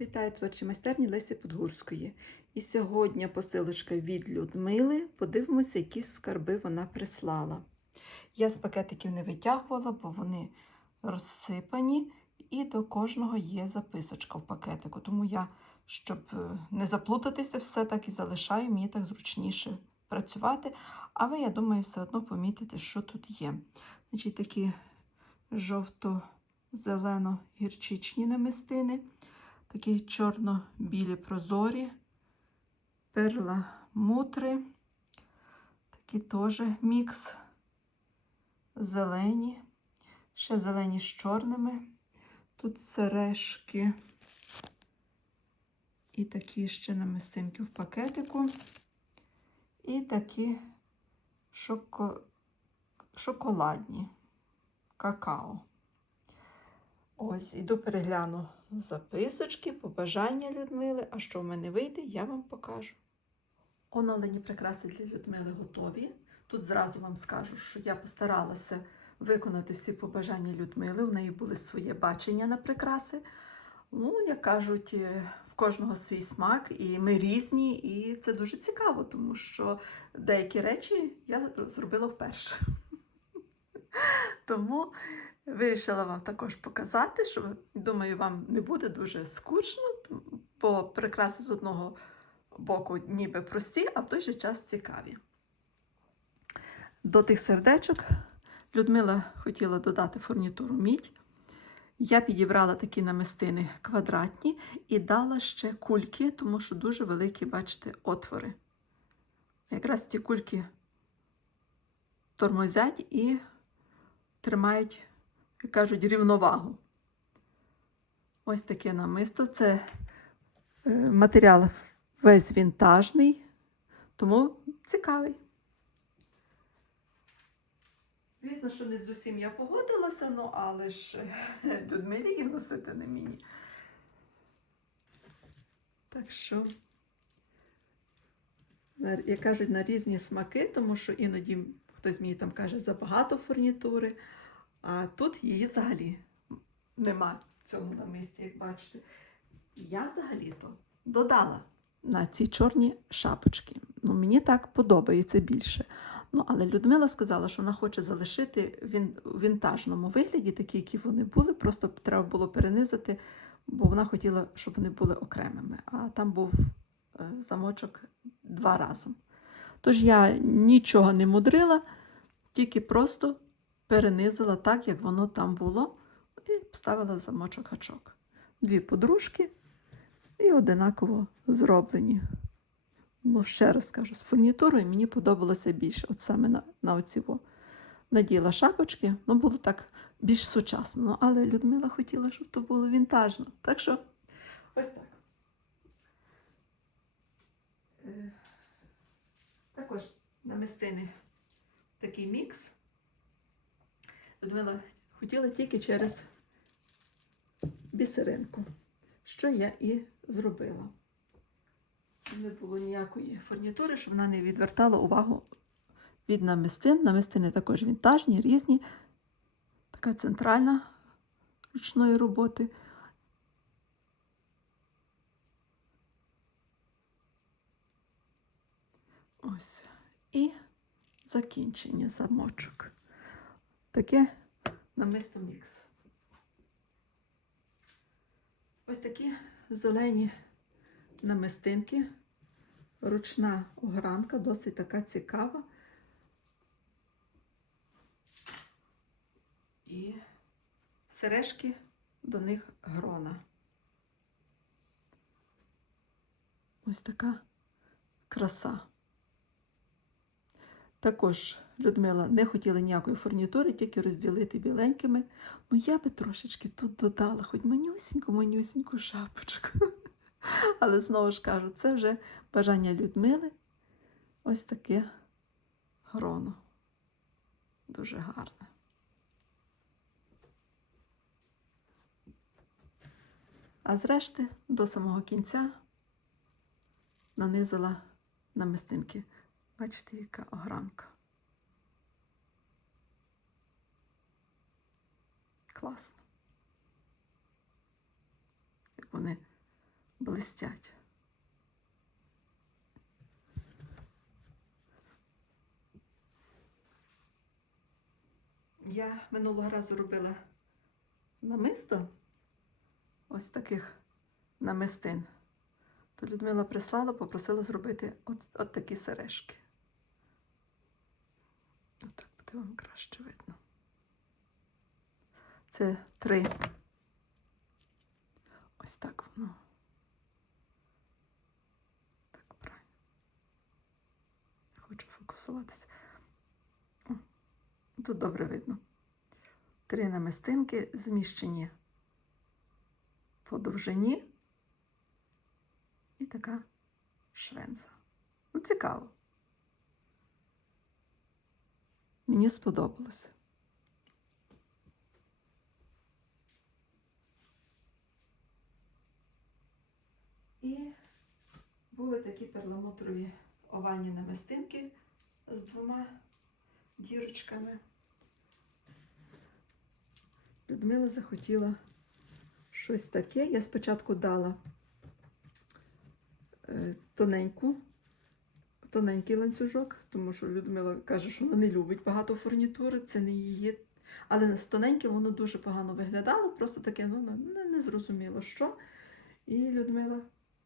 Вітаю творчі майстерні Лесі Подгурської. І сьогодні посилочка від Людмили. Подивимося, які скарби вона прислала. Я з пакетиків не витягувала, бо вони розсипані, і до кожного є записочка в пакетику. Тому я, щоб е, не заплутатися, все так і залишаю, мені так зручніше працювати. А ви, я думаю, все одно помітите, що тут є. Значить, такі жовто-зелено-гірчичні намистини такі чорно-білі прозорі, перла мутри, такі теж мікс, зелені, ще зелені з чорними. Тут сережки і такі ще намистинки в пакетику. І такі шоко... шоколадні какао. Ось, іду перегляну записочки, побажання Людмили. А що в мене вийде, я вам покажу. Оновлені прикраси для Людмили готові. Тут зразу вам скажу, що я постаралася виконати всі побажання Людмили. У неї були своє бачення на прикраси. Ну, як кажуть, е, в кожного свій смак, і ми різні, і це дуже цікаво, тому що деякі речі я зробила вперше. Тому Вирішила вам також показати, що, думаю, вам не буде дуже скучно, бо прикраси з одного боку ніби прості, а в той же час цікаві. До тих сердечок Людмила хотіла додати фурнітуру мідь. Я підібрала такі намистини квадратні і дала ще кульки, тому що дуже великі, бачите, отвори. Якраз ці кульки тормозять і тримають як кажуть, рівновагу. Ось таке намисто. Це е, матеріал весь вінтажний, тому цікавий. Звісно, що не з усім я погодилася, ну але ж Людмилі і носити не мені. Так що, як кажуть, на різні смаки, тому що іноді хтось мені там каже забагато фурнітури. А тут її взагалі нема в цьому на місці, як бачите. Я взагалі-то додала на ці чорні шапочки. Ну, Мені так подобається більше. Ну, Але Людмила сказала, що вона хоче залишити в вінтажному вигляді, такі, які вони були, просто треба було перенизити, бо вона хотіла, щоб вони були окремими. А там був е, замочок два разом. Тож я нічого не мудрила, тільки просто перенизила так, як воно там було, і вставила замочок гачок. Дві подружки і одинаково зроблені. Ну, ще раз кажу, з фурнітурою мені подобалося більше. От саме на на оці во. наділа шапочки, ну було так більш сучасно. Ну, але Людмила хотіла, щоб то було вінтажно. Так що ось так. Е, також намистини такий мікс. Людмила хотіла тільки через бісеринку, що я і зробила. Не було ніякої фурнітури, щоб вона не відвертала увагу від намистин. Намистини також вінтажні, різні. Така центральна ручної роботи. Ось. І закінчення замочок таке намисто мікс. Ось такі зелені намистинки, ручна огранка, досить така цікава. І сережки до них грона. Ось така краса. Також Людмила не хотіла ніякої фурнітури, тільки розділити біленькими. Ну, я би трошечки тут додала, хоч манюсіньку-манюсіньку шапочку. Але знову ж кажу, це вже бажання Людмили. Ось таке гроно. Дуже гарне. А зрешти до самого кінця нанизала намистинки. Бачите, яка огранка. Класно. Як вони блистять. Я минулого разу робила намисто ось таких намистин. То Людмила прислала, попросила зробити от, от такі сережки. Отак буде вам краще видно. Це три. Ось так воно. Так, правильно. Я хочу фокусуватися. О, Тут добре видно. Три намистинки зміщені по довжині і така швенза. Ну, цікаво. Мені сподобалося. І були такі перламутрові овальні намистинки з двома дірочками. Людмила захотіла щось таке. Я спочатку дала е, тоненьку, тоненький ланцюжок, тому що Людмила каже, що вона не любить багато фурнітури, це не її. Але з тоненьким воно дуже погано виглядало, просто таке ну, не, не зрозуміло що. І Людмила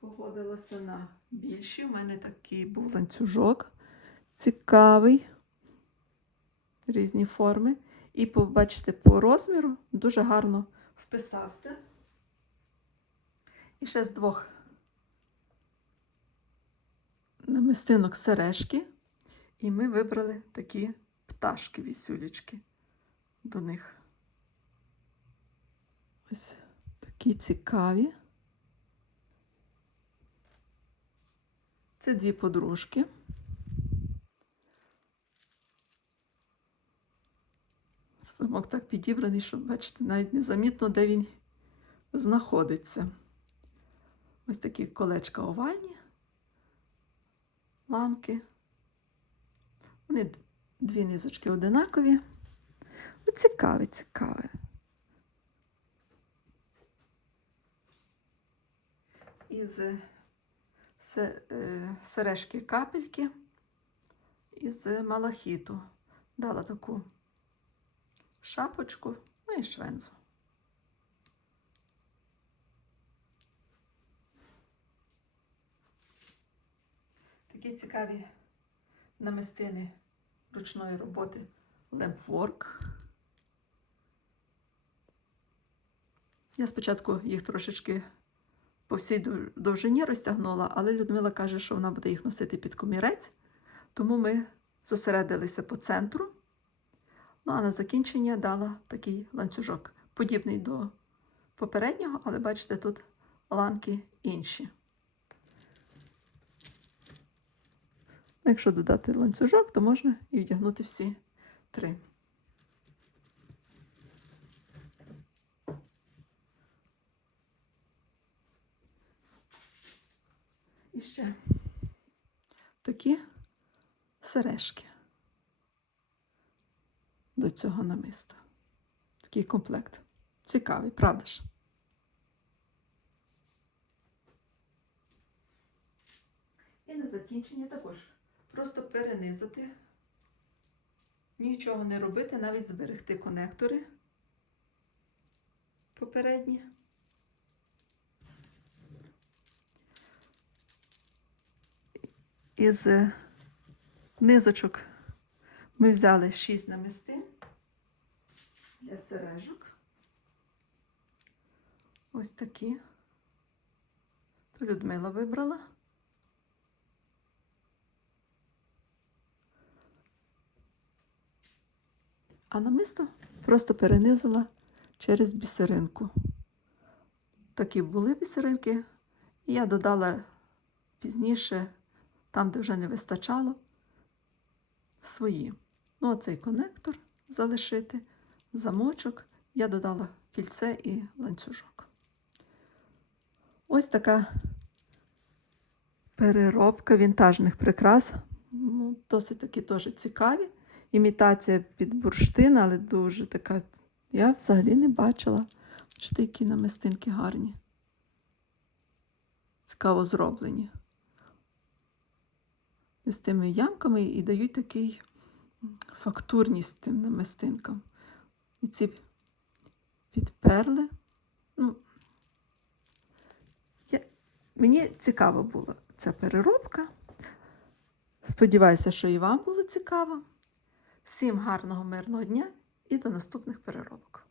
погодилася на більші. У мене такий був ланцюжок цікавий, різні форми. І побачите, по розміру дуже гарно вписався. І ще з двох намистинок сережки. І ми вибрали такі пташки вісюлечки до них. Ось такі цікаві. Це дві подружки. Замок так підібраний, що, бачите, навіть незамітно, де він знаходиться. Ось такі колечка овальні, ланки. Вони дві низочки одинакові. Цікаве, цікаве. Із е, сережки капельки із малахіту. Дала таку шапочку, ну і швензу. Такі цікаві намистини ручної роботи Lampwork. Я спочатку їх трошечки по всій довжині розтягнула, але Людмила каже, що вона буде їх носити під комірець, тому ми зосередилися по центру. Ну, а на закінчення дала такий ланцюжок, подібний до попереднього, але бачите, тут ланки інші. Якщо додати ланцюжок, то можна і вдягнути всі три. І ще такі сережки до цього намиста. Такий комплект. Цікавий, правда ж? І на закінчення також просто перенизати, нічого не робити, навіть зберегти конектори попередні. Із е, низочок ми взяли 6 намистин для сережок. Ось такі. То Людмила вибрала. А намисто просто перенизила через бісеринку. Такі були бісеринки, і я додала пізніше, там, де вже не вистачало, свої. Ну, оцей конектор залишити, замочок. Я додала кільце і ланцюжок. Ось така переробка вінтажних прикрас. Ну, досить такі теж цікаві. Імітація під бурштин, але дуже така. Я взагалі не бачила. Бачите, які намистинки гарні. цікаво зроблені. З тими ямками і дають такий фактурність тим намистинкам. І ці підперли. Ну, я, мені цікава була ця переробка. Сподіваюся, що і вам було цікаво. Всім гарного мирного дня і до наступних переробок.